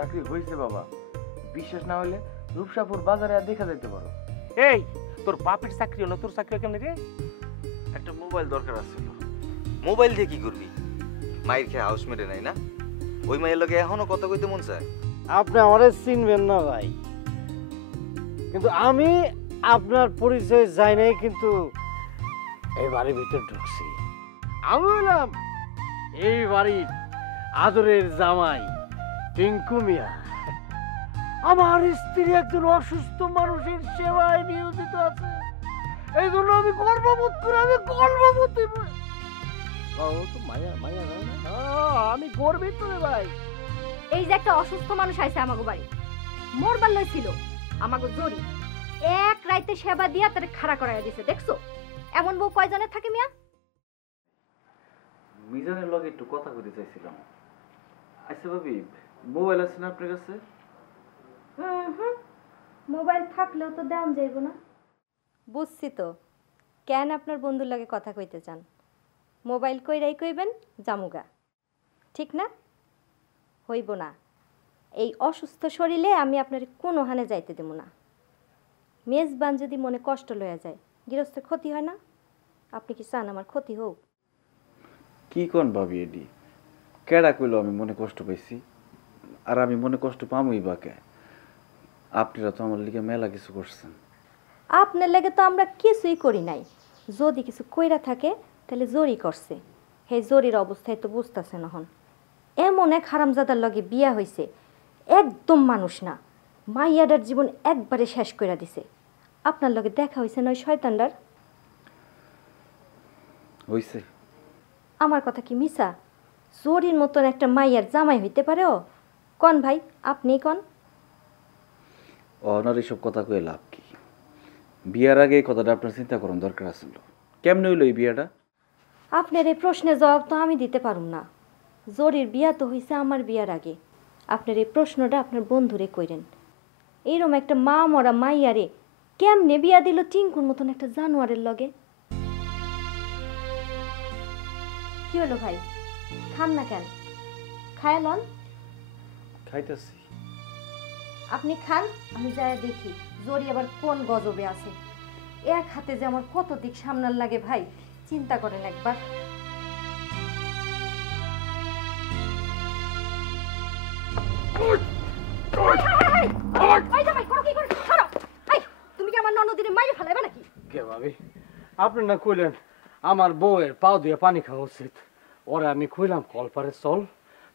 চাকরি হয়েছে বাবা, বিশ্বাস না হলে রূপসাপুর বাজারে আর দেখা যাইতে পারো। এই তোর বাপের চাকরি হলো, তোর চাকরি কেমন রে? একটা মোবাইল দরকার আছিল। মোবাইল দিয়ে কি করবি? মায়ের খেয়ে হাউস মেরে নাই না? ওই মায়ের লগে এখনো কথা কইতে মন চায়? আপনি আমারে চিনবেন না ভাই, কিন্তু আমি আপনার পরিচয় যাই নাই, কিন্তু এই বাড়ির ভিতর ঢুকছি। আমি বললাম এই বাড়ির আদরের জামাই টিঙ্কু মিয়া। আমার স্ত্রী একজন অসুস্থ মানুষের সেবায় নিয়োজিত আছে, এই জন্য আমি গর্ববোধ করি। মায়া মায়া না, আমি গর্বিত রে ভাই। এই যে একটা অসুস্থ মানুষ আইছে আমাগো বাড়ি, মরবার লইছিল আমাগো জরি, এক রাইতে সেবা দিয়া তারে খাড়া করাইয়া দিছে। দেখছো এমন বউ কয়জনের থাকে মিয়া? মিজানের লগে একটু কথা কইতে চাইছিলাম। আচ্ছা ভাবি, মোবাইল আছে না আপনার কাছে? মোবাইল থাকলেও তো দেওয়া যাইব না। বুঝছি তো কেন আপনার বন্ধুর লাগে কথা কইতে চান। মোবাইল কইরাই কইবেন জামুগা, ঠিক না? হইব না। এই অসুস্থ শরীরে আমি আপনার কোনো হানে যাইতে দেব না। মেজবান যদি মনে কষ্ট লইয়া যায়, গৃহস্থের ক্ষতি হয় না? আপনি কি চান আমার ক্ষতি হোক? কি কোন ভাবি এডি? কেডা কইলো আমি মনে কষ্ট পাইছি? আর আমি মনে কষ্ট পামই বা কে? আপনারা তো আমার লিগে মেলা কিছু করছেন। আপনার লাগে তো আমরা কিছুই করি নাই। যদি কিছু কইরা থাকে তাহলে জোরই করছে। হে জোরির অবস্থায় তো বুঝতেছে না। হন এমন এক হারামজাদার লগে বিয়া হইছে, একদম মানুষ না। মাইয়াডার জীবন একবারে শেষ কইরা দিছে। আপনার লগে দেখা হইছে নয় শয়তানডার? হইছে। আমার কথা কি মিছা? জোরির মতন একটা মাইয়ার জামাই হইতে পারে? ও কন ভাই, আপনি কন। অনার এসব কথা কয়ে লাভ কি? বিয়ার আগে এই কথাটা আপনার চিন্তা করুন দরকার আছিল। কেমনে হইল এই বিয়াটা? আপনার এই প্রশ্নের জবাব তো আমি দিতে পারুম না। জরির বিয়া তো হইছে আমার বিয়ার আগে। আপনার এই প্রশ্নটা আপনার বন্ধুরে কইরেন। এইরকম একটা মা মরা মাইয়ারে কেমনে বিয়া দিল টিঙ্কুর মতন একটা জানোয়ারের লগে? কি হলো ভাই, খান না কেন? খায় লন। খাইতেছি। আপনি খান, আমি যাই দেখি জরি আবার কোন গজবে আছে। এক হাতে যে আমার কত দিক সামনার লাগে ভাই, চিন্তা করেন একবার। তুমি কি আমার ননদিনে মাইরে ফেলাইবে নাকি? কে ভাবি, আপনি না কইলেন আমার বউয়ের পাও দিয়ে পানি খাওয়া উচিত। ওরে আমি কইলাম কলপারে চল,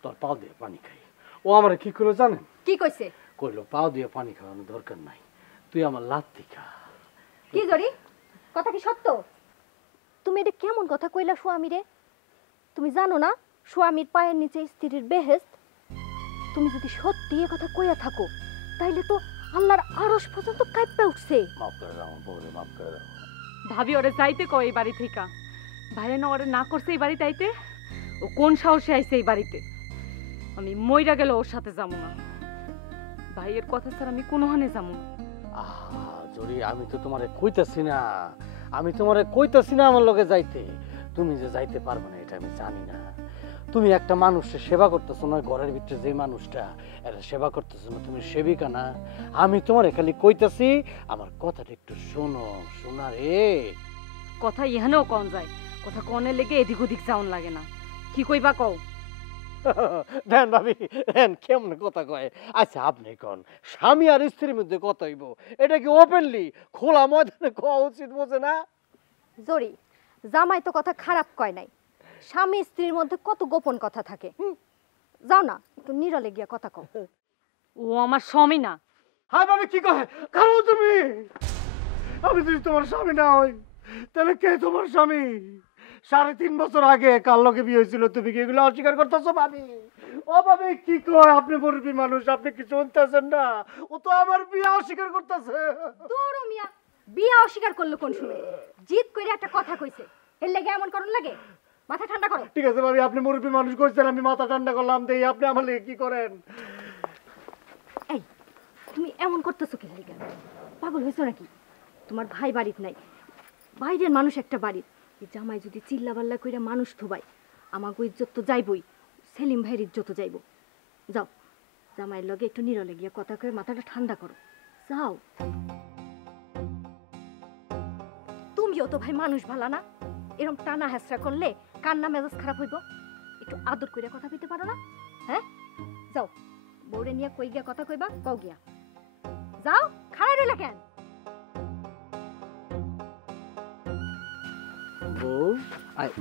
তোর পাও দিয়ে পানি খাই। ও আমার কি কইলো জানেন? কি কইছে? কইলো পাও দিয়ে পানি খাওয়ানোর দরকার নাই, তুই আমার লাত্তি খা। কি জরি, কথা কি সত্য? তুমি এটা কেমন কথা কইলা স্বামী রে? তুমি জানো না স্বামীর পায়ের নিচে স্ত্রীর বেহেশত? তুমি যদি সত্যি এ কথা কইয়া থাকো তাইলে তো আল্লাহর আরশ পর্যন্ত কাঁপতে উঠছে। মাফ করে দাও বউরে, মাফ করে দাও। ভাবি ওরে যাইতে কয় এই বাড়ি থেকে। ভাইয়া না ওরে না করছে এই বাড়িতে আইতে? ও কোন সাহসে আইছে এই বাড়িতে? আমি মইরা গেলে ওর সাথে যাবো না। ভাইয়ের কথা ছাড়া আমি কোনো হানে যাবো না। জরি, আমি তো তোমারে কইতাছি না, আমি তোমারে কইতাছি না আমার লগে যাইতে। তুমি যে যাইতে পারবে না এটা আমি জানি না। তুমি একটা মানুষের সেবা করতেছো না, ঘরের ভিতরে যে মানুষটা এর সেবা করতেছো না, তুমি সেবিকা না। আমি তোমারে খালি কইতাছি আমার কথাটা একটু শোনো। শোনা রে, কথা ইহানেও কন যায়, কথা কনে লেগে এদিক ওদিক যাওন লাগে না। কি কইবা কও? দেন ভাবি, দেন কেমন কথা কয়। আচ্ছা আপনি কন, স্বামী আর স্ত্রীর মধ্যে কথা হইব, এটা কি ওপেনলি খোলা ময়দানে কোয়া উচিত? বোঝে না জরি, জামাই তো কথা খারাপ কয় নাই। স্বামী স্ত্রীর মধ্যে কত গোপন কথা থাকে। যাও না একটু নীরলে গিয়া কথা কও। ও আমার স্বামী না। হ্যাঁ ভাবি, কি কয় কারো তুমি? আমি যদি তোমার স্বামী না হই তাহলে কে তোমার স্বামী? 3.5 বছর আগে কার লগে বিয়ে হয়েছিল, তুমি কি এগুলো অস্বীকার করতেছো ভাবি? ও ভাবি কি কয়? আপনি মুরব্বী মানুষ, আপনি কি শুনতেছেন না? ও তো আমার বিয়ে অস্বীকার করতেছে। তোর মিয়া বিয়া অস্বীকার করলো কোন সময়? জিদ কইরা একটা কথা কইছে, এর লাগে এমন করন লাগে? মাথা ঠান্ডা করো। ঠিক আছে ভাবি, আপনি মুরব্বী মানুষ কইছেন, আমি মাথা ঠান্ডা করলাম। দেই আপনি আমার লাগে কি করেন? এই তুমি এমন করতেছো কি লাগা? পাগল হইছো নাকি? তোমার ভাই বাড়িতে নাই, বাইরের মানুষ একটা বাড়ির। এই জামাই যদি চিল্লা বাল্লা কইরা মানুষ থুবাই, আমাগো ইজ্জত তো যাইবই, সেলিম ভাইয়ের ইজ্জত যাইব। যাও জামাইয়ের লগে একটু নিরলে গিয়ে কথা কয়ে মাথাটা ঠান্ডা করো যাও। তুমিও তো ভাই মানুষ ভালো না, এরকম টানা হেসরা করলে কান্না মেজাজ খারাপ হইব। একটু আদর করে কথা কইতে পারো না? হ্যাঁ যাও, বউরে নিয়ে কই গিয়া কথা কইবা কও গিয়া। যাও, খাড়াই রইলা কেন? বউ আয়।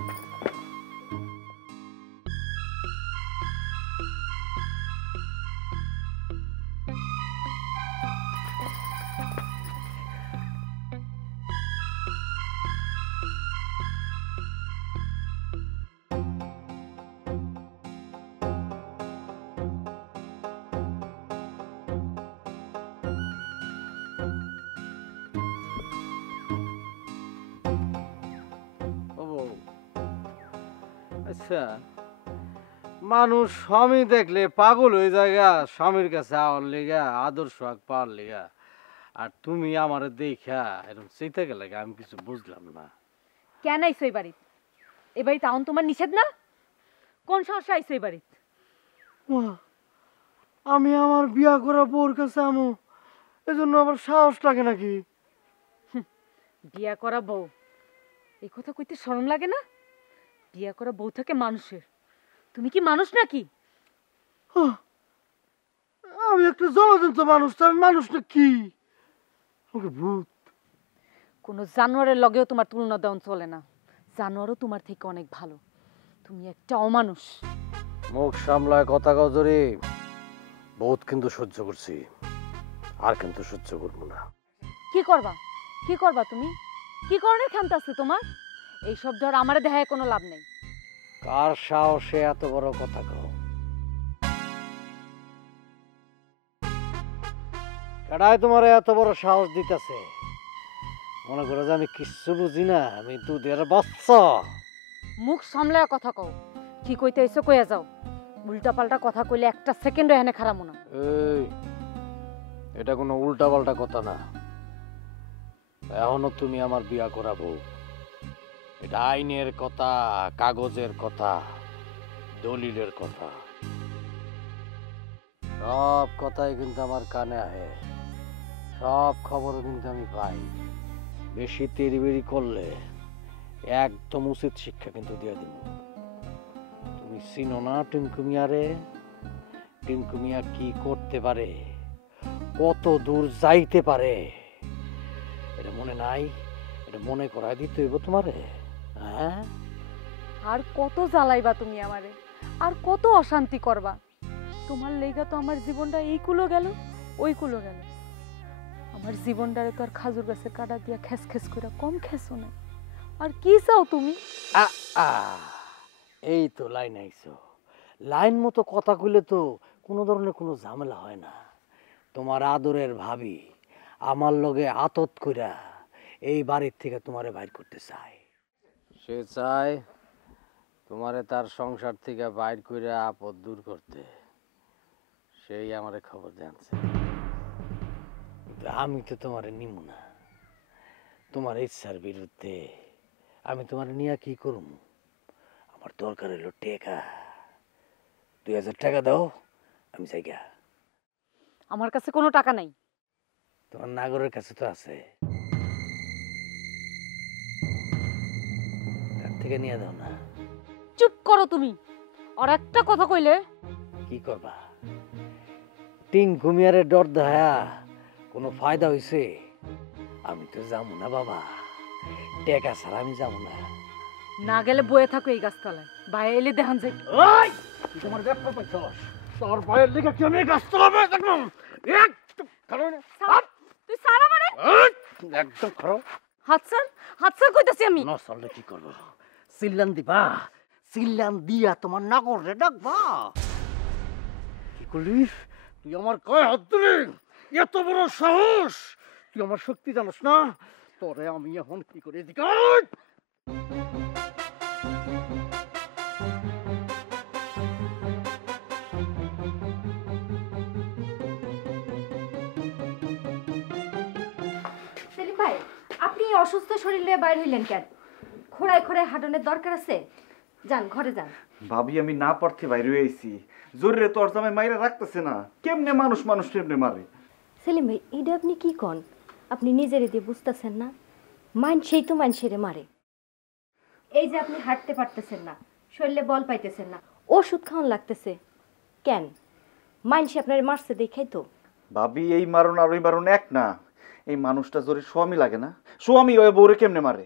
আচ্ছা, মানুষ স্বামী দেখলে পাগল হয়ে যায় স্বামীর কাছে আওয়ার লেগা, আদর্শ পাওয়ার লেগা, আর তুমি আমার দেখা এরকম চেতে গেলে আমি কিছু বুঝলাম না। কেন আইছো এই বাড়িতে? এ বাড়িতে আউন তোমার নিষেধ না? কোন সমস্যা আইছো এই বাড়িতে? আমি আমার বিয়া করা বউর কাছে আমু, এজন্য আবার সাহস লাগে নাকি? বিয়া করা বউ, এই কথা কইতে শরম লাগে না? বিয়া করা বউ থাকে মানুষের, তুমি কি মানুষ নাকি? আমি একটা জলজন্ত মানুষ, আমি মানুষ না কি? আমাকে ভূত। কোনো জানোয়ারের লগেও তোমার তুলনা দেওয়া চলে না। জানোয়ারও তোমার থেকে অনেক ভালো। তুমি একটা অমানুষ। মুখ সামলায় কথা কজরি, বহুত কিন্তু সহ্য করছি, আর কিন্তু সহ্য করবো না। কি করবা? কি করবা তুমি? কি করণের ক্ষমতা আছে তোমার? এইসব ধর আমারে দেখায় কোনো লাভ নেই। কার সাহসে এত বড় কথা কও? কেডায় তোমার এত বড় সাহস দিতেছে? মনে করো যে আমি কিচ্ছু বুঝি না, আমি দুধের বাচ্চা। মুখ সামলায় কথা কও। কি কইতে এসে কইয়া যাও। উল্টা পাল্টা কথা কইলে একটা সেকেন্ড এখানে খারাপ না। এই, এটা কোনো উল্টা পাল্টা কথা না। এখনো তুমি আমার বিয়া করাবো। এটা আইনের কথা, কাগজের কথা, দলিলের কথা। সব কথাই কিন্তু আমার কানে আহে, সব খবরও কিন্তু আমি পাই। বেশি তেড়িবেড়ি করলে একদম উচিত শিক্ষা কিন্তু দিয়ে দিব। তুমি চিনো না টিঙ্কু মিয়ারে? টিঙ্কু মিয়া কি করতে পারে, কত দূর যাইতে পারে, এটা মনে নাই? এটা মনে করাই দিতে হইব তোমারে। হ্যাঁ, আর কত জ্বালাইবা তুমি আমারে? আর কত অশান্তি করবা? তোমার লেগা তো আমার জীবনটা এই কুলো গেল, ওই কুলো গেল। আমার জীবনটারে তো আর খাজুর গাছের কাটা দিয়া খেস খেস করে কম খেসো না। আর কি চাও তুমি? এই তো লাইন আইছো। লাইন মতো কথা কইলে তো কোনো ধরনের কোনো ঝামেলা হয় না। তোমার আদরের ভাবি আমার লগে আতত কইরা এই বাড়ির থেকে তোমারে বাইর করতে চায়। সে চায় তোমারে তার সংসার থেকে বাইর কইরা আপদ দূর করতে। সেই আমারে খবর জানছে। আমি তো তোমারে নিমু না। তোমার ইচ্ছার বিরুদ্ধে আমি তোমার নিয়ে কি করব? আমার দরকার হলো টাকা। 2000 টাকা দাও, আমি যাই গা। আমার কাছে কোনো টাকা নাই। তোমার নাগরের কাছে তো আছে, তার থেকে নিয়ে দাও না। চুপ করো তুমি। আর একটা কথা কইলে কি করবা? টিঙ্কু মিয়ারে ডর দেয়া কোনো ফায়দা হইছে? আমি তো যাবো না বাবা, টাকা ছাড়া আমি যাবো না। না গেলে বয়ে থাকো এই গাছতলায়। বাইরে এলে দেখান যাই। ওই, তুই তোমার ব্যাপার পাইছস? তোর ভয়ের লিগে কি আমি গাছতলা দেখলাম? একদম খারাপ না। তুই সারা মানে একদম খারাপ। হাত স্যার কইতাছি আমি। না চললে কি করবো? চিল্লান দিবা? চিল্লান দিয়া তোমার নাগরে ডাকবা? কি করলি তুই? আমার কয় হাত ধরে এত বড় সাহস? তুই আমার শক্তি জানাস না? তোরে আমি এখন কি করে দিই? সেলিম ভাই, আপনি অসুস্থ শরীর নিয়ে বাইর হইলেন কেন? খোড়ায় খোড়ায় হাঁটনের দরকার আছে? যান ঘরে যান। ভাবি আমি না পারতে বাইরে আইছি, জরুরি তোর জামাই মাইরা রাখতেছে না, কেমনে মানুষ মানুষ কেমনে মারে? সেলিম ভাই এটা আপনি কি কন? আপনি নিজেরে দিয়ে বুঝতেছেন না? সেই তো মানুষেরে মারে। এই যে আপনি হাঁটতে পারতেছেন না, শরীরে বল পাইতেছেন না, ওষুধ খাওয়ান লাগতেছে, কেন? মানুষ আপনার মারছে দেখাই তো। ভাবি এই মারণ আর ওই মারণ এক না। এই মানুষটা জোরে স্বামী লাগে না, স্বামী ওই বউরে কেমনে মারে?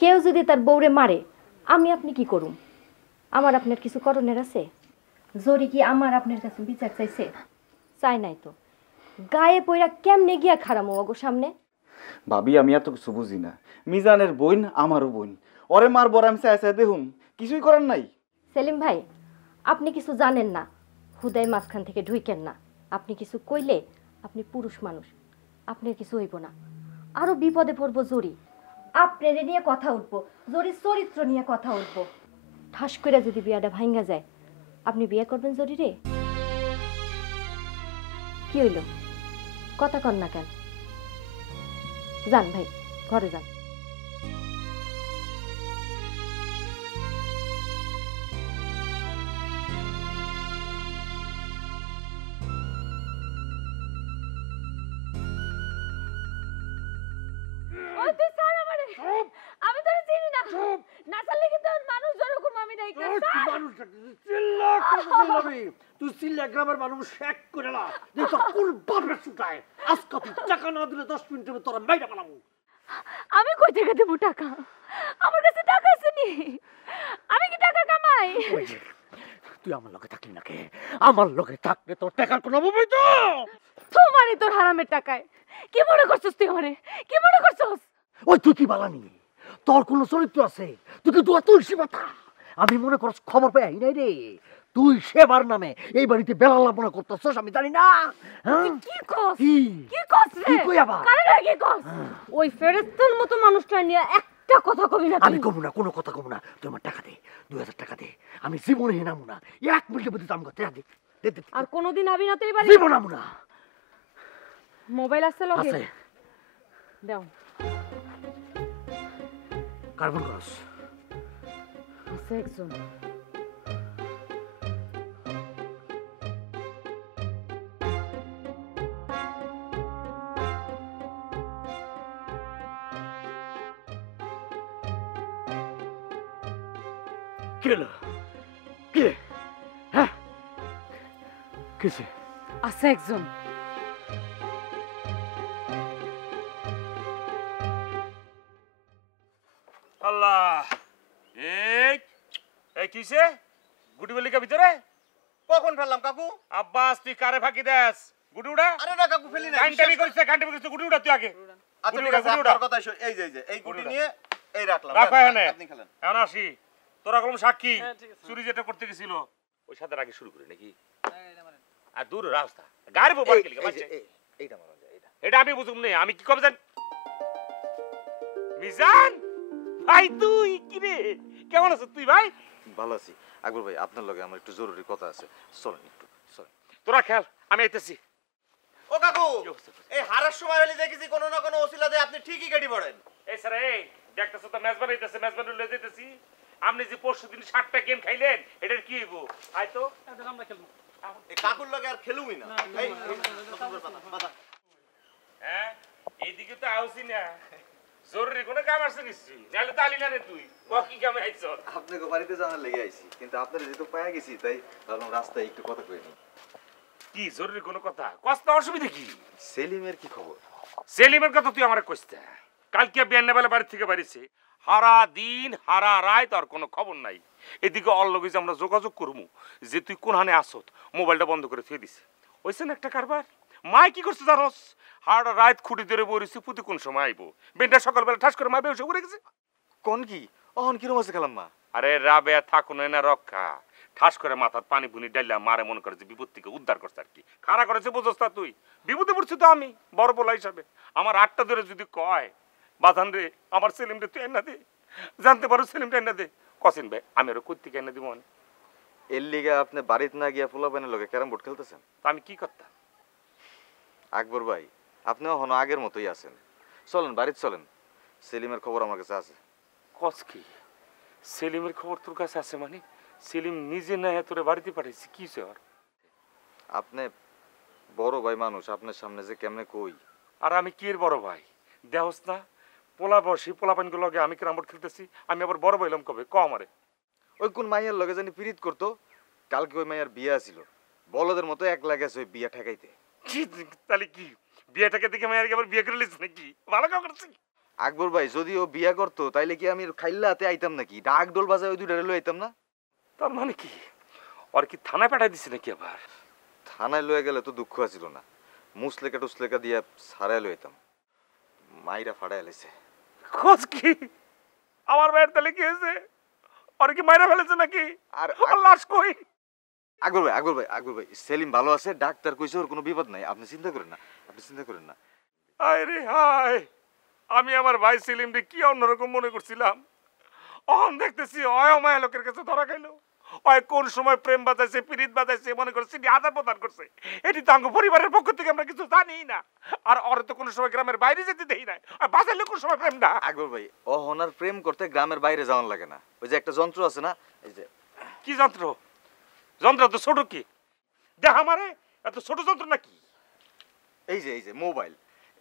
কেউ যদি তার বউরে মারে আমি আপনি কি করুম? আমার আপনার কিছু করণের আছে? জরি কি আমার আপনার কাছে বিচার চাইছে? চাই নাই তো। গায়ে পয়রা কেমনে গিয়া খারামো ওগো সামনে? ভাবি আমি এত কিছু বুঝি না। মিজানের বোন আমারও বোন, ওরে মারবো আমি চাই চাই দেখুন, কিছুই করার নাই। সেলিম ভাই আপনি কিছু জানেন না, হুদাই মাঝখান থেকে ঢুইকেন না। আপনি কিছু কইলে আপনি পুরুষ মানুষ, আপনার কিছু হইব না, আরো বিপদে পড়বো জরি। আপনার নিয়ে কথা উঠবো, জরির চরিত্র নিয়ে কথা উঠবো। ঠাস করে যদি বিয়াটা ভাঙ্গা যায়, আপনি বিয়ে করবেন জরি রে? কি হইল, কথা কন না কেন? যান ভাই, ঘরে যান। ওই তুই ছাড় আমারে, আমি তোরে চিনি না। না ছাড়লে কিন্তু মানুষ যেরকম আমি নাই তুই চিল্লা করে চিল্লাবি, তুই চিল্লা গ্রামের মানুষ শেক করে না যে তোর কোন বাপের ছুটায়। আজকে তুই টাকা না দিলে 10 মিনিটের মধ্যে তোরা মাইরা পালাবো। আমি কই থেকে দেবো টাকা? আমার কাছে টাকা আছে নি? আমি কি টাকা কামাই? ওই যে, তুই আমার লগে থাকলি না কে? আমার লগে থাকলে তোর টাকার কোনো অভাব হইতো? তোমারই তোর হারামের টাকায়। কি মনে করছস তুই আমারে? কি মনে করছস? ওই তুই কি বালানি? তোর কোনো চরিত্র আছে? তুই কি তুলসী পাতা? আমি মনে করছ খবর পাই নাই রে। তুই সেবার নামে এই বাড়িতে বেলালা মনে করতেছস আমি জানি না। হ্যাঁ? কি কস? কি? কি কস রে? কি কই আবার? কারে রে কি কস? ওই ফেরেশতার মতো মানুষটা নিয়ে একটা কথা কবি না আমি তুই। কমু না, কোনো কথা কমু না। তুই আমার টাকা দে, 2000 টাকা দে। আমি জীবনে হেনামু না। 1 মিনিটের মধ্যে দাম করতে দে। দে দে। আর কোনোদিন আবি না তুই বাড়ি? জীবন আমু না। মোবাইল আছে লগে? আছে। দাও। Carbon cross. আছে একজন। কি হলো? কি? হ্যাঁ? কিসে? আছে একজন। আল্লাহ, এই এই কিসে গুডি বলিকা ভিতরে কখন ফেললাম কাকু? আব্বাস তুই কারে ফাঁকি দেস? গুডি উড়া আরে না কাকু, ফেলি না। কান্টামি করিস গুডি উড়া তুই আগে। আচ্ছা গুডি ঠিক উড়া, আছে, গুডি উড়া। আপনার কথাই এই যে এই গুটি নিয়ে এই রাখলাম। রাখো এখানে। আপনি খেলেন। এখন আসি, তোরা কলম সাক্ষী চুরি যেটা করতে গেছিল ওই সাথে আগে শুরু করি নাকি? আর দূর রাস্তা গাড়ি বোবার গেলি এইটা মারা যায়, এইটা। এটা আমি বুঝুম নেই, আমি কি কবে জান? মিজান ভাই তুই কি রে, কেমন আছিস তুই ভাই? ভালো আছি আকবর ভাই, আপনার লগে আমার একটু জরুরি কথা আছে, চলেন একটু চলেন। তোরা খেল, আমি আইতেছি। ও কাকু, এই হারার সময় হলে দেখেছি কোনো না কোনো ওসিলাতে আপনি ঠিকই গাড়ি পড়েন। এই স্যার এই দেখতেছ তো ম্যাচ বানাইতেছে, ম্যাচ বানাই লয়ে যাইতেছি। আপনি যে পরশুদিন 60টা গেম খাইলেন এটার কি হইব? আই তো আমরা খেলবো। এই কাকুর লগে আর খেলুই না। এই বাধা। হ্যাঁ এইদিকে তো আউছি না, জরুরি কোনো কাম আছে নিশ্চয়ই, নাহলে তো আলি না রে তুই। ও কি কামে আইছ? আপনাকে বাড়িতে জানার লেগে আইছি, কিন্তু আপনার যেহেতু পায়া গেছি তাই ভাবলাম রাস্তায় একটু কথা কই নি। কি জরুরি কোনো কথা? কষ্ট অসুবিধা কি? সেলিমের কি খবর? সেলিমের কথা তুই আমারে কইতে। কালকে বিয়ান্না বেলা বাড়ি থেকে বাড়িছে, হারা দিন হারা রাত আর কোনো খবর নাই। এদিকে অল লগে যে আমরা যোগাযোগ করবো যে তুই কোনখানে আসত, মোবাইলটা বন্ধ করে থুয়ে দিছে। হইছে না একটা কারবার? মাই কি করছে জানোস? হারা রাত খুঁটি ধরে বইছে পুতি কোন সময় আইবো। বেনটা সকালবেলা ঠাস করে মা বেউসে উড়ে গেছে। কোন কি অহন কিরম আছে খেলাম মা? আরে রাবে থাকুন না রক্ষা, ঠাস করে মাথার পানি পুনি ডাইলা মারে মনে করে যে বিপদ থেকে উদ্ধার করছে আর কি। খাড়া করেছে বুঝোস তা তুই? বিপদে পড়ছি তো আমি বড় বলা হিসাবে। আমার 8টা ধরে যদি কয় বাজান রে আমার সেলিম রে তুই এনে দে, জানতে পারো সেলিমটা এনে দে, কসিন ভাই আমি আরো কর্তিকে এনে দিব। এর লিগে আপনি বাড়িতে না গিয়া পোলাপানের লগে ক্যারাম বোর্ড খেলতেছেন? তা আমি কি করতাম? আকবর ভাই আপনিও হন আগের মতোই আছেন, চলেন বাড়িতে চলেন। সেলিমের খবর আমার কাছে আছে। কস কি? সেলিমের খবর তোর কাছে আছে মানে? সেলিম নিজে না তোরে বাড়িতে পাঠাইছে কি স্যার? আপনি বড় ভাই মানুষ, আপনার সামনে যে কেমনে কই। আর আমি কি এর বড় ভাই দেহস না? পোলা বসি পোলা পানগুলো লগে আমি ক্রামবোর্ড খেলতেছি, আমি আবার বড় ভাইলাম কবে ক আমারে? ওই কোন মাইয়ার লগে জানি পিরিত করতো, কালকে ওই মাইয়ার বিয়া ছিল, বলদের মতো এক লাগেছে ওই বিয়া ঠেকাইতে। কি তাহলে কি বিয়েটাকে দেখে আমি আর কি আবার বিয়ে করে লিস নাকি? ভালো কাজ করছি। আকবর ভাই যদি ও বিয়া করতো তাইলে কি আমি খাইল্লা হাতে আইতাম নাকি? ডাক ডোল বাজায় ওই দুইটা লই আইতাম না? তার মানে কি আর কি থানায় পাঠাই দিছে নাকি আবার? থানায় লয়ে গেলে তো দুঃখ আছিল না, মুসলেকা টুসলেকা দিয়া সারায় লই আইতাম। মাইরা ফাড়ায় লাইছে। খোঁজ কি আমার ভাইয়ের তাহলে কি হয়েছে? আর কি মাইরা ফেলেছে নাকি? আর আর লাশ কই? আকবর ভাই সেলিম ভালো আছে, ডাক্তার কইছে ওর কোনো বিপদ নাই, আপনি চিন্তা করেন না, আপনি চিন্তা করেন না। হায় রে হায়, আমি আমার ভাই সেলিম রে কি অন্যরকম মনে করছিলাম, অহন দেখতেছি অয়মায়া লোকের কাছে ধরা খাইলো। অয় কোন সময় প্রেম বাজাইছে পিরিত বাজাইছে মনে করছে আদান প্রদান করছে, এটি তো আঙ্গ পরিবারের পক্ষ থেকে আমরা কিছু জানি না। আর ওরে তো কোনো সময় গ্রামের বাইরে যেতে দেই নাই, আর বাজাইলে কোন সময় প্রেম না। আকবর ভাই অহনার প্রেম করতে গ্রামের বাইরে যাওয়ান লাগে না, ওই যে একটা যন্ত্র আছে না, এই যে কি যন্ত্র? যন্ত্র তো ছোট কি দেখ আমারে, এত ছোট যন্ত্র নাকি? এই যে মোবাইল,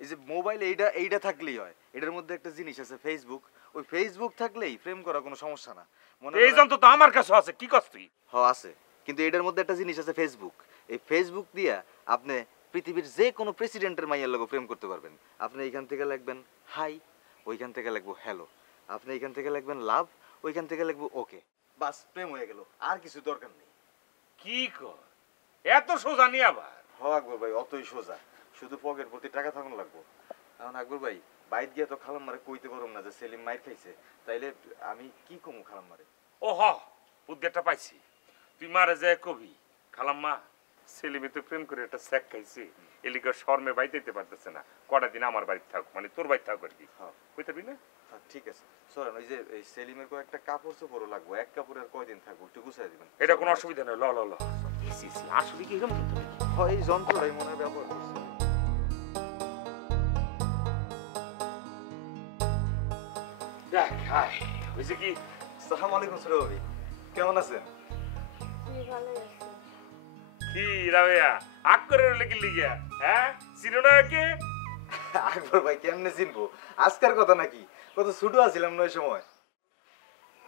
এই যে মোবাইল এইটা থাকলেই হয়। এটার মধ্যে একটা জিনিস আছে ফেসবুক, ওই ফেসবুক থাকলেই প্রেম করা কোনো সমস্যা না। এই যন্ত্র তো আমার কাছে আছে, কি করছ তুই? আছে, কিন্তু এটার মধ্যে একটা জিনিস আছে ফেসবুক। এই ফেসবুক দিয়া আপনি পৃথিবীর যে কোনো প্রেসিডেন্টের মাইয়ার লগে প্রেম করতে পারবেন। আপনি এইখান থেকে লিখবেন হাই, ওইখান থেকে লিখবো হ্যালো, আপনি এইখান থেকে লিখবেন লাভ, ওইখান থেকে লিখবো ওকে, বাস প্রেম হয়ে গেল, আর কিছু দরকার নেই। কি কর এত সোজা নি আবার? আকবর ভাই অতই সোজা, শুধু পকেট প্রতি টাকা থাকুন লাগবো। এখন আকবর ভাই বাইর গিয়া তো খালাম মারে কইতে পারুম না যে সেলিম মাইর খাইছে, তাইলে আমি কি কমু খালাম মারে? ও হ বুদ্ধিটা পাইছি, তুই মারে যায় কবি খালাম্মা সেলিমে তো প্রেম করে একটা স্যাক খাইছে, এলিকা শর্মে বাইতে পারতেছে না, কটা দিন আমার বাড়িতে থাক, মানে তোর বাড়িতে থাক আর কি। কইতে পারবি না? ঠিক আছে চলেন, ওই যে এই সেলিমের কয়েকটা কাপড় চোপড়ও লাগবো, এক কাপড়ের কয়দিন থাকবো একটু গুছাই দিবেন। এটা কোনো অসুবিধা নেই, ল ল ল। আসলে কি এরকম কিন্তু নাকি? হয় এই যন্ত্রটাই মনে হয় ব্যবহার করছে। দেখ হাই হয়েছে কি? আসসালামু আলাইকুম ছোট ভাবি, কেমন আছেন? কি রাবেয়া আগ করে রইলে কি লিগা? হ্যাঁ চিনো না কে? আকবর ভাই কেমনে চিনবো, আজকের কথা নাকি, কত ছোট আছিলাম না ওই সময়।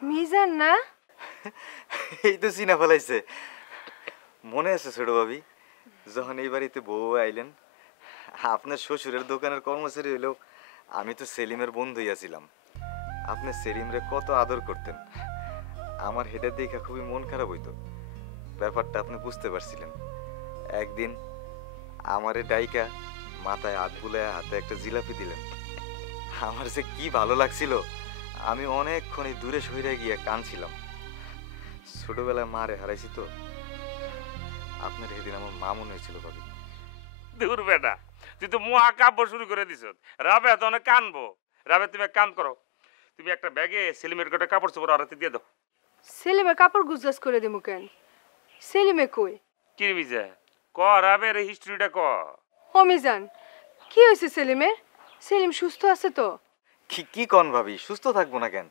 মিজান না? এই তো চিনা ফেলাইছে। মনে আছে ছোট ভাবি যখন এই বাড়িতে বউ আইলেন, আপনার শ্বশুরের দোকানের কর্মচারী হইলেও আমি তো সেলিমের বন্ধুই আছিলাম। আপনি সেলিমরে কত আদর করতেন, আমার হেডে দেখা খুবই মন খারাপ হইতো। ব্যাপারটা আপনি বুঝতে পারছিলেন। একদিন আমারে ডাইকা মাথায় হাত বুলায় হাতে একটা জিলাপি দিলেন, আমার যে কি ভালো লাগছিল, আমি অনেকক্ষণই দূরে সইরে গিয়ে কাঁদছিলাম। ছোটবেলায় মারে হারাইছি তো, আপনার সেদিন আমার মা মনে হয়েছিল ভাবি। দূর বেটা, তুই তো মুহা কাব্য শুরু করে দিছ। রাবে তো অনেক কানবো। রাবে তুমি এক কাম করো, তুমি একটা ব্যাগে সেলিমের গোটা কাপড় চোপড় আড়াতে দিয়ে দাও। সেলিমে কাপড় গুজগাছ করে দিমু কেন? সেলিমে কই? কি মিজা ক রাবের হিস্ট্রিটা ক। ও মিজান, কি হয়েছে সেলিমের? সেলিম সুস্থ আছে তো? কি কন ভাবি, সুস্থ থাকবো না কেন?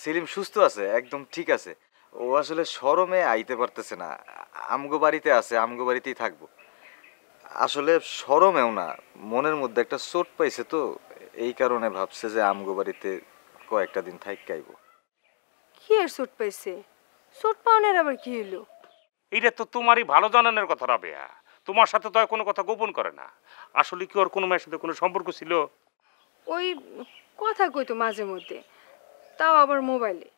সেলিম সুস্থ আছে, একদম ঠিক আছে। ও আসলে শরমে আইতে পারতেছে না, আমগো বাড়িতে আছে, আমগো বাড়িতেই থাকবো। আসলে শরমেও না, মনের মধ্যে একটা চোট পাইছে তো, এই কারণে ভাবছে যে আমগো বাড়িতে কয়েকটা দিন থাইকাইবো। কি আর চোট পাইছে? চোট পাওনের আবার কি হইলো? এইটা তো তোমারই ভালো জানানোর কথা রাবেয়া, তোমার সাথে তো আর কোনো কথা গোপন করে না। আসলে কি ওর কোনো মেয়ের সাথে কোনো সম্পর্ক ছিল? ওই কথা কইতো মাঝে মধ্যে, তাও আবার মোবাইলে।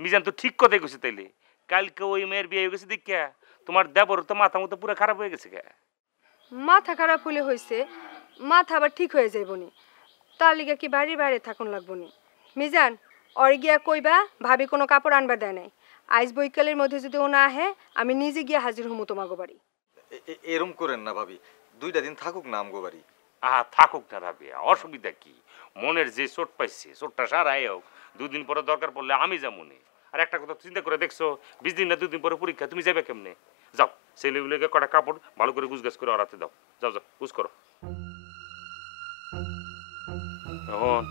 মিজান তো ঠিক কথাই কইছে। তাইলে কালকে ওই মেয়ের বিয়ে হয়ে গেছে দেখিয়া তোমার দেবর তো মাথা মতো পুরো খারাপ হয়ে গেছে কে? মাথা খারাপ হলে হয়েছে, মাথা আবার ঠিক হয়ে যাইবনি, তার লিগে কি বাড়ির বাইরে থাকুন লাগবনি। মিজান, অরে গিয়া কইবা ভাবি কোনো কাপড় আনবার দেয় নাই, আইজ বৈকালের মধ্যে যদি ও না আহে আমি নিজে গিয়া হাজির হমু তোমাগো বাড়ি। এরম করেন না ভাবি, 2টা দিন থাকুক না আমগো বাড়ি। থাকুক না রাবেয়া, অসুবিধা কি? মনের যে চোট পাইছে চোটটা সারাই হোক, 2 দিন পরে দরকার পড়লে আমি যামুনে। আর একটা কথা চিন্তা করে দেখছো, 20 দিন না 2 দিন পরে পরীক্ষা, তুমি যাবে কেমনে? যাও ছেলেগুলোকে কটা কাপড় ভালো করে গুছগাছ করে অরাতে দাও, যাও যাও গুছ করো। এখন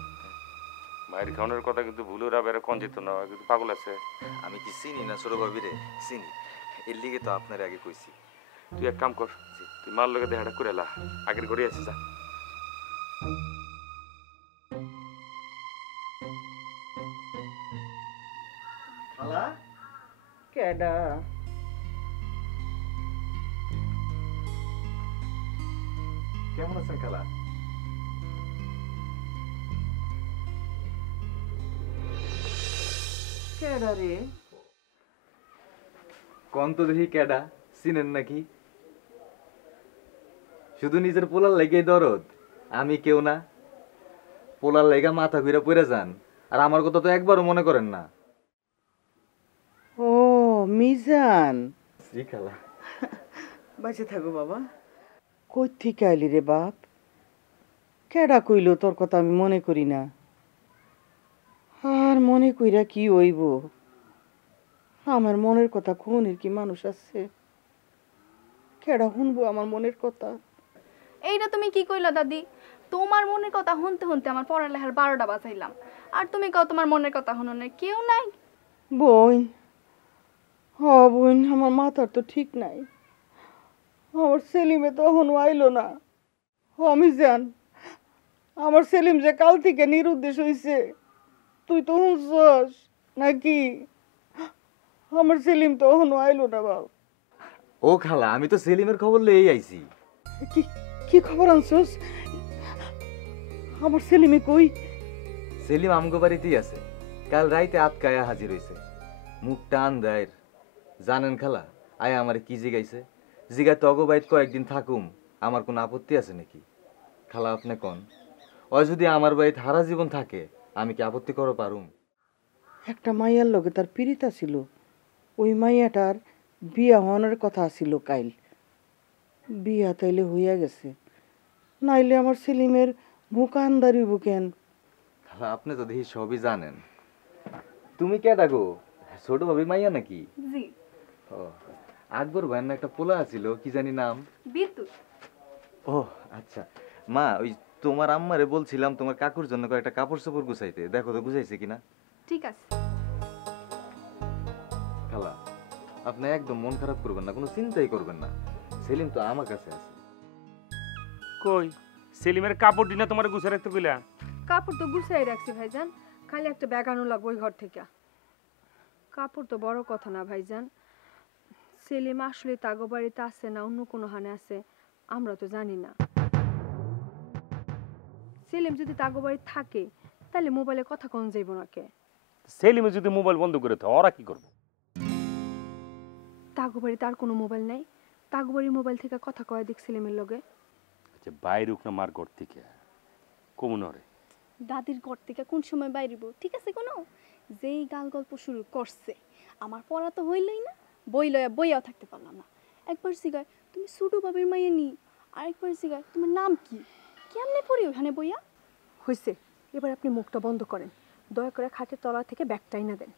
মায়ের খাওয়ানোর কথা কিন্তু ভুলে রাবের কোন যেত না, কিন্তু পাগল আছে। আমি কি চিনি না ছোট ভাবি রে? চিনি, এর লিগে তো আপনার আগে কইছি। তুই এক কাম কর, তুই মার লগে দেখাটা করে লা, আগের ঘরে আছে যা। খালা কেডা? কেমন আছেন খালা? কেডা রে? কোন তো দেখি কেডা, চিনেন নাকি? শুধু নিজের পোলার লেগেই দরদ, আমি কেউ না। পোলার লেগা মাথা ঘুরে পড়ে যান, আর আমার কথা তো একবারও মনে করেন না। ও মিজান, জি খালা। বাঁচে থাকো বাবা। কই থেকে আইলি রে বাপ? কেডা কইল তোর কথা আমি মনে করি না? আর মনে কইরা কি হইব? আমার মনের কথা কোনের কি মানুষ আছে? কেডা শুনবো আমার মনের কথা? এইটা তুমি কি কইলা দাদি? তোমার মনের কথা শুনতে শুনতে আমার পড়ালেখার 12টা বাজাইলাম, আর তুমি কও তোমার মনের কথা শুনো না? কেউ নাই? বোন, হ বোন, আমার মাথার তো ঠিক নাই। আমার সেলিমে তো এখনো আইলো না। আমি জান, আমার সেলিম যে কাল থেকে নিরুদ্দেশ হইছে, তুই তো শুনছস নাকি? আমার সেলিম তো এখনো আইলো না বাপ। ও খালা, আমি তো সেলিমের খবর লইই আইছি। কি কি খবর আনছস? আমার সেলিমে কই? সেলিম আমগো বাড়িতেই আছে, কাল রাইতে আটকায়া হাজির হইছে। মুখ টান দেয়। জানেন খালা, আয় আমার কি জিগাইছে? জিগায় তগো বাইত কয়েকদিন থাকুম, আমার কোনো আপত্তি আছে নাকি? খালা আপনি কন, ও যদি আমার বাড়িতে হারা জীবন থাকে, আমি কি আপত্তি করো পারুম? একটা মাইয়ার লগে তার পীড়িতা ছিল, ওই মাইয়াটার বিয়া হওয়ার কথা ছিল কাইল। বিয়া তাইলে হইয়া গেছে, নাইলে আমার সেলিমের মুখ আন্দারি বুকেন। খালা আপনি তো দেখি সবই জানেন। তুমি কেডা গো? ছোট ভাবি মাইয়া নাকি? জি। ও, আকবর ভাইয়ের না একটা পোলা আছিল, কি জানি নাম? বিদ্যুৎ। ও আচ্ছা। মা, ওই তোমার আম্মারে বলছিলাম তোমার কাকুর জন্য কয়েকটা কাপড় চোপড় গুছাইতে, দেখো তো গুছাইছে কিনা। ঠিক আছে। খালা আপনি একদম মন খারাপ করবেন না, কোনো চিন্তাই করবেন না, সেলিম তো আমার কাছে আছে। কই সেলিমের কাপড় দিনা তোমার গুছে রাখতে কইলা? কাপড় তো গুছাই রাখছি ভাইজান, খালি একটা ব্যাগ আনো লাগবে ওই ঘর থেকে। কাপড় তো বড় কথা না ভাইজান, সেলিম আসলে তাগো বাড়িতে আছে না অন্য কোনো হানে আছে আমরা তো জানি না। সেলিম যদি তাগো বাড়ি থাকে তাহলে মোবাইলে কথা কোন যাইব না কে? সেলিমে যদি মোবাইল বন্ধ করে তো ওরা কি করবে? তাগো বাড়িতে আর কোনো মোবাইল নাই, তাগো বাড়ির মোবাইল থেকে কথা কয় দেখ সেলিমের লগে। আচ্ছা বাইরে উঠ না মার ঘর থেকে কমুনরে। দাদির ঘর থেকে কোন সময় বাইরিব ঠিক আছে কোনো? যেই গাল গল্প শুরু করছে, আমার পড়া তো হইলই না, বই লয়া বইয়াও থাকতে পারলাম না। একবার জিগায় তুমি ছোট বাবির মাইয়া নি, আরেকবার জিগায় তোমার নাম কি, কেমনে পড়ি ওখানে বইয়া? হয়েছে, এবার আপনি মুখটা বন্ধ করেন, দয়া করে খাটের তলা থেকে ব্যাগটাই না দেন।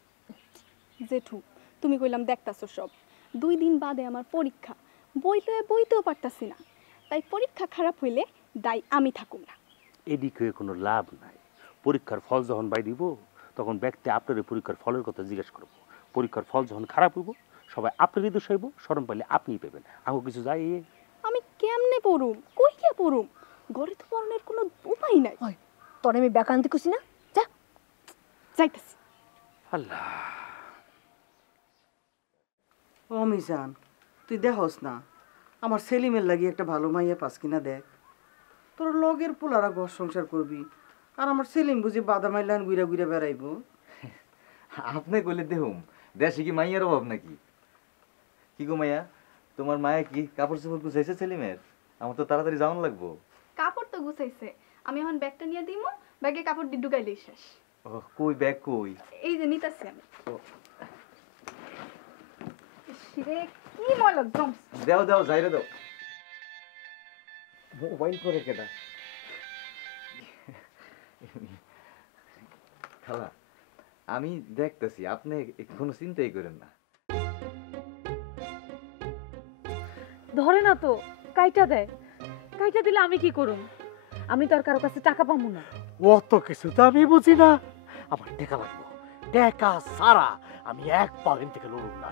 জেঠু তুমি কইলাম দেখতাছো সব, 2 দিন বাদে আমার পরীক্ষা, বই লয়া বইতেও পারতাছি না, তাই পরীক্ষা খারাপ হইলে দায় আমি থাকুম না। এদিক হয়ে কোনো লাভ নাই। পরীক্ষার ফল যখন বাই দিব তখন ব্যক্তি আপনার পরীক্ষার ফলের কথা জিজ্ঞেস করবো। পরীক্ষার ফল যখন খারাপ হইব সবাই আপনারই দোষ হইব, শরম পাইলে আপনিই পাবেন, আমাকে কিছু যাই। আমি কেমনে পড়ুম, কই গিয়া পড়ুম? ঘরে তো পড়ানোর কোনো উপায় নাই। তোর আমি ব্যাগ আনতে কইছি না, যা। যাইতাছি। আল্লাহ, ও মিজান, তুই দেখস না আমার সেলিমের লাগি একটা ভালো মাইয়া পাস কিনা দেখ। তোর লগের পোলারা ঘর সংসার করবি, আর আমার সেলিম বুঝি বাদামাই লাইন ঘুরে ঘুরে বেড়াইব। আপনি কইলে দেহুম, দেশে কি মাইয়ার অভাব নাকি? কি গো মাইয়া, তোমার মায়া কি কাপড় চোপড় গুছাইছে সেলিমের? আমার তো তাড়াতাড়ি যাওয়ান লাগবো। কাপড় তো গুছাইছে, আমি এখন ব্যাগটা নিয়ে দিমু, ব্যাগে কাপড় দি ঢুকাইলেই শেষ। ও কই ব্যাগ কই? এই যে নিতাছি আমি। রে কি ময়লা একদম। দাও দাও, যাইরে দাও। মোবাইল করে কেডা? খালা আমি দেখতেছি, আপনি কোনো চিন্তাই করেন না। ধরে না তো, কাইটা দেয়। কাইটা দিলে আমি কি করুম? আমি তো আর কারো কাছে টাকা পাবো না। অত কিছু তো আমি বুঝি না, আমার টাকা লাগবো, টাকা সারা আমি এক পাউন্ড থেকে লড়ুম না।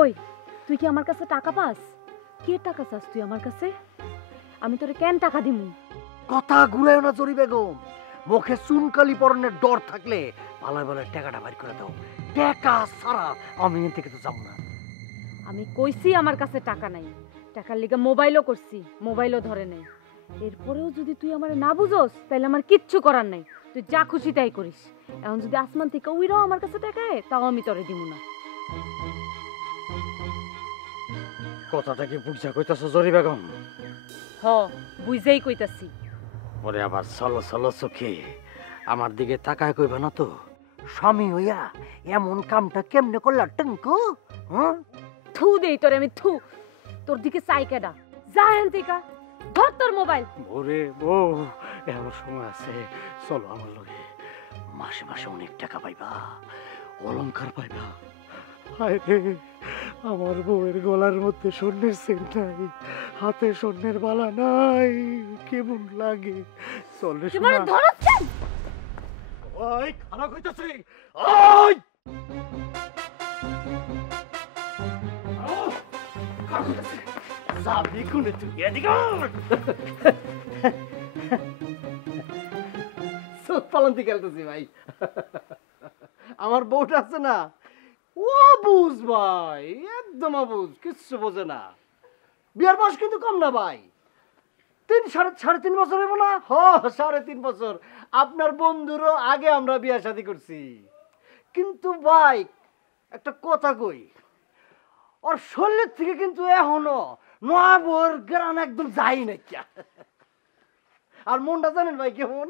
ওই তুই কি আমার কাছে টাকা পাস? কে টাকা চাস তুই আমার কাছে? আমি তোরে কেন টাকা দিমু? কথা ঘুরায় না চরি বেগম, মুখে চুনকালি পরনের ডর থাকলে ভালো ভালো টাকাটা বাইর করে দাও। টাকা ছাড়া আমি এখান থেকে তো যাবো না। আমি কইছি আমার কাছে টাকা নাই, টাকার লিগে মোবাইলও করছি, মোবাইলও ধরে নাই। এরপরেও যদি তুই আমার না বুঝোস তাহলে আমার কিচ্ছু করার নাই, তুই যা খুশি তাই করিস। এখন যদি আসমান থেকে উইরাও আমার কাছে টাকা তাও আমি তোরে দিব না। কথাটা কি বুঝা কইতাছ জরি বেগম? হ, বুঝেই কইতাছি। ওরে আবার চলো চলো চোখে আমার দিকে তাকায় কইবা না তো? স্বামী হইয়া এমন কামটা কেমনে করলা টঙ্কু? হ্যাঁ, থু দেই তোরে আমি, থু। তোর দিকে চাই কেডা? যা হেন থেকে, ধর তোর মোবাইল। ওরে বউ, এমন সময় আছে, চলো আমার লগে। মাসে মাসে অনেক টাকা পাইবা, অলংকার পাইবা। হায় রে, আমার বউয়ের গলার মধ্যে স্বর্ণের চেন নাই, হাতে স্বর্ণের বালা নাই, কেমন লাগে। চল রে তোমার সোনা। ধরছেন? ওই খারাপ হইতাছে। ওই যাবি কোনে তুই? এদিকে আয়। চোখ পালন্তি খেলতেছি ভাই। আমার বউটা আছে না, ও বুঝ ভাই, একদম অবুঝ, কিচ্ছু বোঝে না। বিয়ার বয়স কিন্তু কম না ভাই, সাড়ে তিন বছর হইব না? 3.5 বছর। আপনার বন্ধুরও আগে আমরা বিয়া শাদী করছি। কিন্তু ভাই একটা কথা কই, ওর শরীরের থেকে কিন্তু এখনো নয়াবর গ্রাম একদম যাই না। আর মনটা জানেন ভাই কেমন?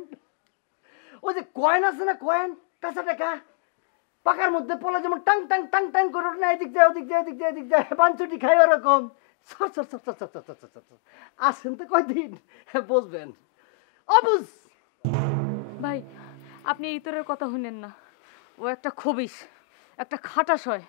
ওই যে কয়েন আছে না, কয়েন, কাঁচা টাকা, পাকার মধ্যে পড়লে যেমন টাং টাং টাং টাং করে ওঠে না, এদিক যায় ওদিক যায়, এদিক যায় এদিক যায়, পাঞ্চুটি খাই ওরকম। আসেন তো কয়দিন, বুঝবেন। অবুঝ ভাই, আপনি ইতরের কথা শুনেন না। ও একটা খবিশ, একটা খাটাস হয়।